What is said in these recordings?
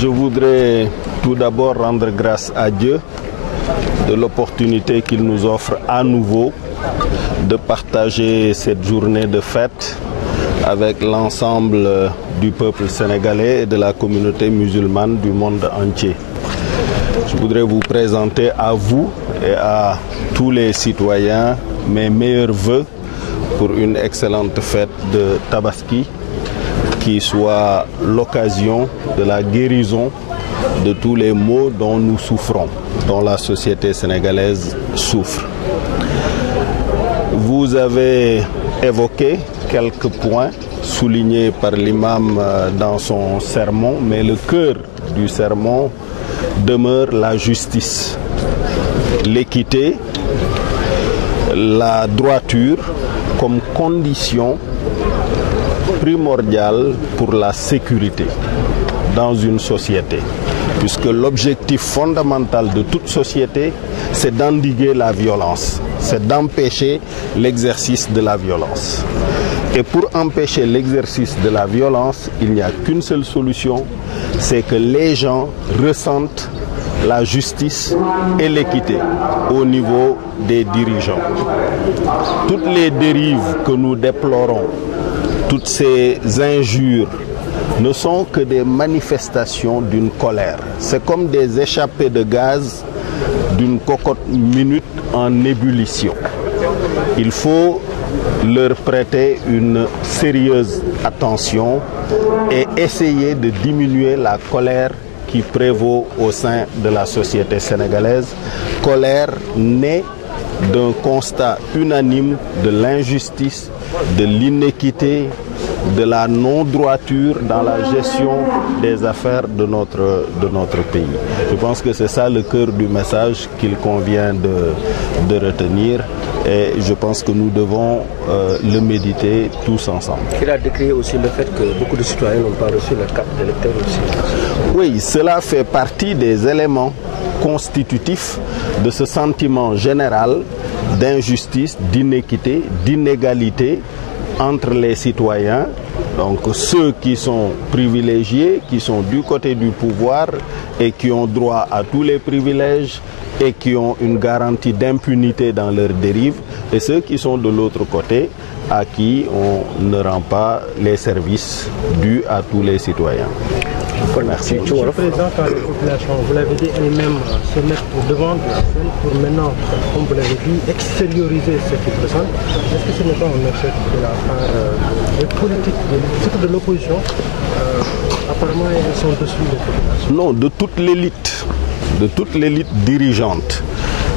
Je voudrais tout d'abord rendre grâce à Dieu de l'opportunité qu'il nous offre à nouveau de partager cette journée de fête avec l'ensemble du peuple sénégalais et de la communauté musulmane du monde entier. Je voudrais vous présenter à vous et à tous les citoyens mes meilleurs vœux pour une excellente fête de Tabaski qui soit l'occasion de la guérison de tous les maux dont nous souffrons, dont la société sénégalaise souffre. Vous avez évoqué quelques points soulignés par l'imam dans son sermon, mais le cœur du sermon demeure la justice, l'équité, la droiture comme condition primordiale pour la sécurité dans une société. Puisque l'objectif fondamental de toute société, c'est d'endiguer la violence, c'est d'empêcher l'exercice de la violence. Et pour empêcher l'exercice de la violence, il n'y a qu'une seule solution, c'est que les gens ressentent la justice et l'équité au niveau des dirigeants. Toutes les dérives que nous déplorons, toutes ces injures, ne sont que des manifestations d'une colère. C'est comme des échappées de gaz d'une cocotte minute en ébullition. Il faut leur prêter une sérieuse attention et essayer de diminuer la colère qui prévaut au sein de la société sénégalaise. Colère née d'un constat unanime de l'injustice, de l'inéquité, de la non-droiture dans la gestion des affaires de notre pays. Je pense que c'est ça le cœur du message qu'il convient de retenir et je pense que nous devons le méditer tous ensemble. Il a décrié aussi le fait que beaucoup de citoyens n'ont pas reçu leur carte d'électeur aussi. Oui, cela fait partie des éléments constitutifs de ce sentiment général d'injustice, d'inéquité, d'inégalité entre les citoyens, donc ceux qui sont privilégiés, qui sont du côté du pouvoir et qui ont droit à tous les privilèges et qui ont une garantie d'impunité dans leurs dérives, et ceux qui sont de l'autre côté, à qui on ne rend pas les services dus à tous les citoyens. Merci. Monsieur le Président, quand les populations, vous l'avez dit, elles-mêmes se mettent devant la scène pour maintenant, comme vous l'avez dit, extérioriser ce qu'ils ressentent. Est-ce que ce n'est pas un échec de la part des politiques, surtout de l'opposition? Apparemment, elles sont dessus des populations. Non, de toute l'élite dirigeante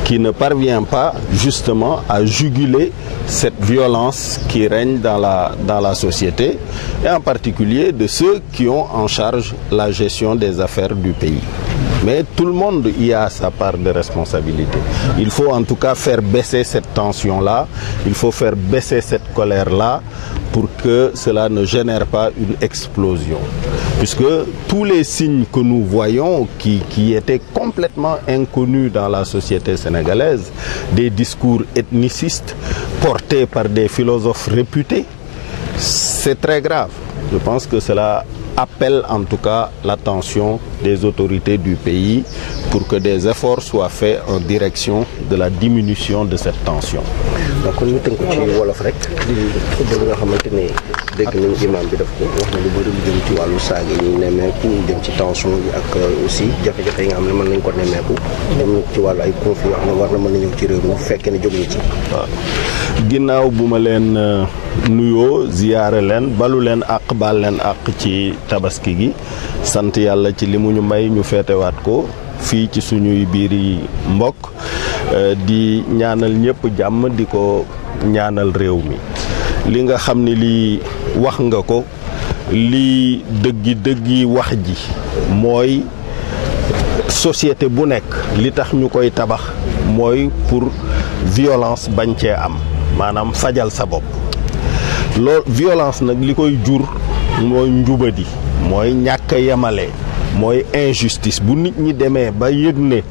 qui ne parvient pas justement à juguler cette violence qui règne dans la société et en particulier de ceux qui ont en charge la gestion des affaires du pays. Mais tout le monde y a sa part de responsabilité. Il faut en tout cas faire baisser cette tension-là, il faut faire baisser cette colère-là pour que cela ne génère pas une explosion. Puisque tous les signes que nous voyons qui étaient complètement inconnus dans la société sénégalaise, des discours ethnicistes portés par des philosophes réputés, c'est très grave. Je pense que cela appelle en tout cas l'attention des autorités du pays pour que des efforts soient faits en direction de la diminution de cette tension. donc ñu tënk ko ci wolof rek di xutba bi nga xamante ne dégg nañ imam bi daf ko wax na lu bëri lu jëm ci wàllu saaga yi nemmeeku lu jëm ci tension yi ak aussi jafe-jafe yi nga xam ne mën nañ ko nemmeeku dem ci wàllu ay conflits yoo xam ne war na mën na ñëw ci réew mi bu fekkee ne jóg ñu ci. waaw ginnaaw bu ma leen nuyoo ziyaare leen balu leen àq baal leen àq ci tabaski gi sant yàlla ci li mu ñu may ñu feetewaat ko fii ci suñuy biiri mbokk di ñaanal ñëpp jàmm di ko ñaanal réew mi li nga xam ni lii wax nga ko lii dëggi wax ji mooy société bu nekk li tax ñu koy tabax mooy pour violence bañ cee am maanaam fajal sa bopp loolu violence nag li koy jur mooy njubadi mooy ñàkk a yemale mooy injustice bu nit ñi demee ba yëg ne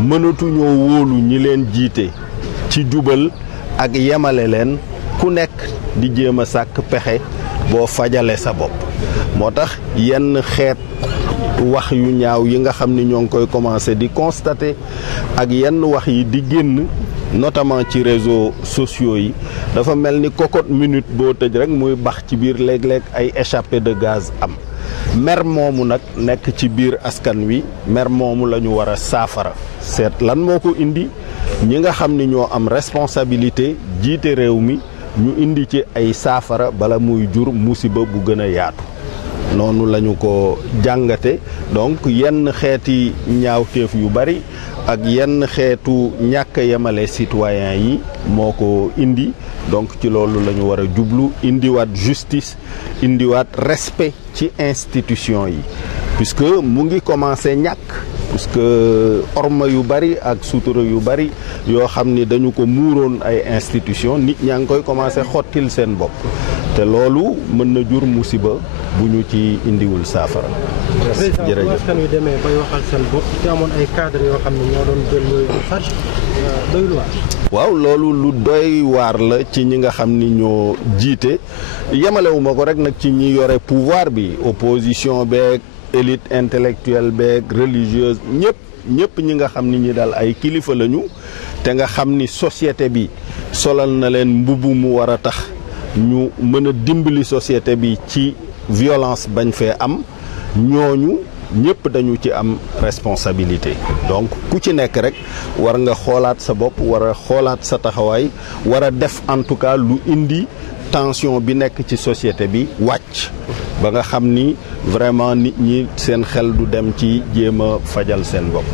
mënatuñoo wóolu ñi leen jiite ci jubal ak yemale leen ku nekk di jéem a sàkk pexe boo fajale sa bopp moo tax yenn xeet wax yu ñaaw yi nga xam ni ñoo ngi koy commencer di constater ak yenn wax yi di génn notamment ci réseaux sociaux yi dafa mel ni cocotte minute boo tëj rek muy bax ci biir léeg-léeg ay échappée de gaz am mer moomu nag nekk ci biir askan wi mer moomu la ñu war a saafara seet lan moo ko indi ñi nga xam ni ñoo am responsabilité jiite réew mi ñu indi ci ay saafara bala muy jur musiba bu gën a yaatu noonu la ñu ko jàngate donc yenn xeeti ñaawteef yu bari ak yenn xeetu ñàkk yemale citoyen yi moo ko indi donc ci loolu la ñu war a jublu indiwaat justice indiwaat respect ci institution yi puisque mu ngi commencé ñàkk puisque orma yu bari ak sutura yu bari yoo xam ni dañu ko muuroon ay institution nit ñaa ngi koy commencé xottil seen bopp te loolu mën na jur musiba bu ñu ci indiwul saafara. jërëjëf askan wi demee bay waxal seen bopp te amoon ay cadre yoo xam ne ñoo doon jël yooyu en charge doyul waar. waaw loolu lu doy waar la ci ñi nga xam ni ñoo jiite yemalewuma ko rek nag ci ñi yore pouvoir bi opposition beeg élite intellectuelle beeg religieuse ñëpp ñi nga xam ni ñi daal ay kilifa lañu te nga xam ni société bi solal na leen mbubu mu war a tax ñu mën a dimbali société bi ci violence bañ fee am ñooñu ñëpp dañu ci am responsabilité donc ku ci nekk rek war nga xoolaat sa bopp war a xoolaat sa taxawaay war a def en tout cas lu indi tension bi nekk ci société bi wàcc ba nga xam ni vraiment nit ñi seen xel du dem ci jéem a fajal seen bopp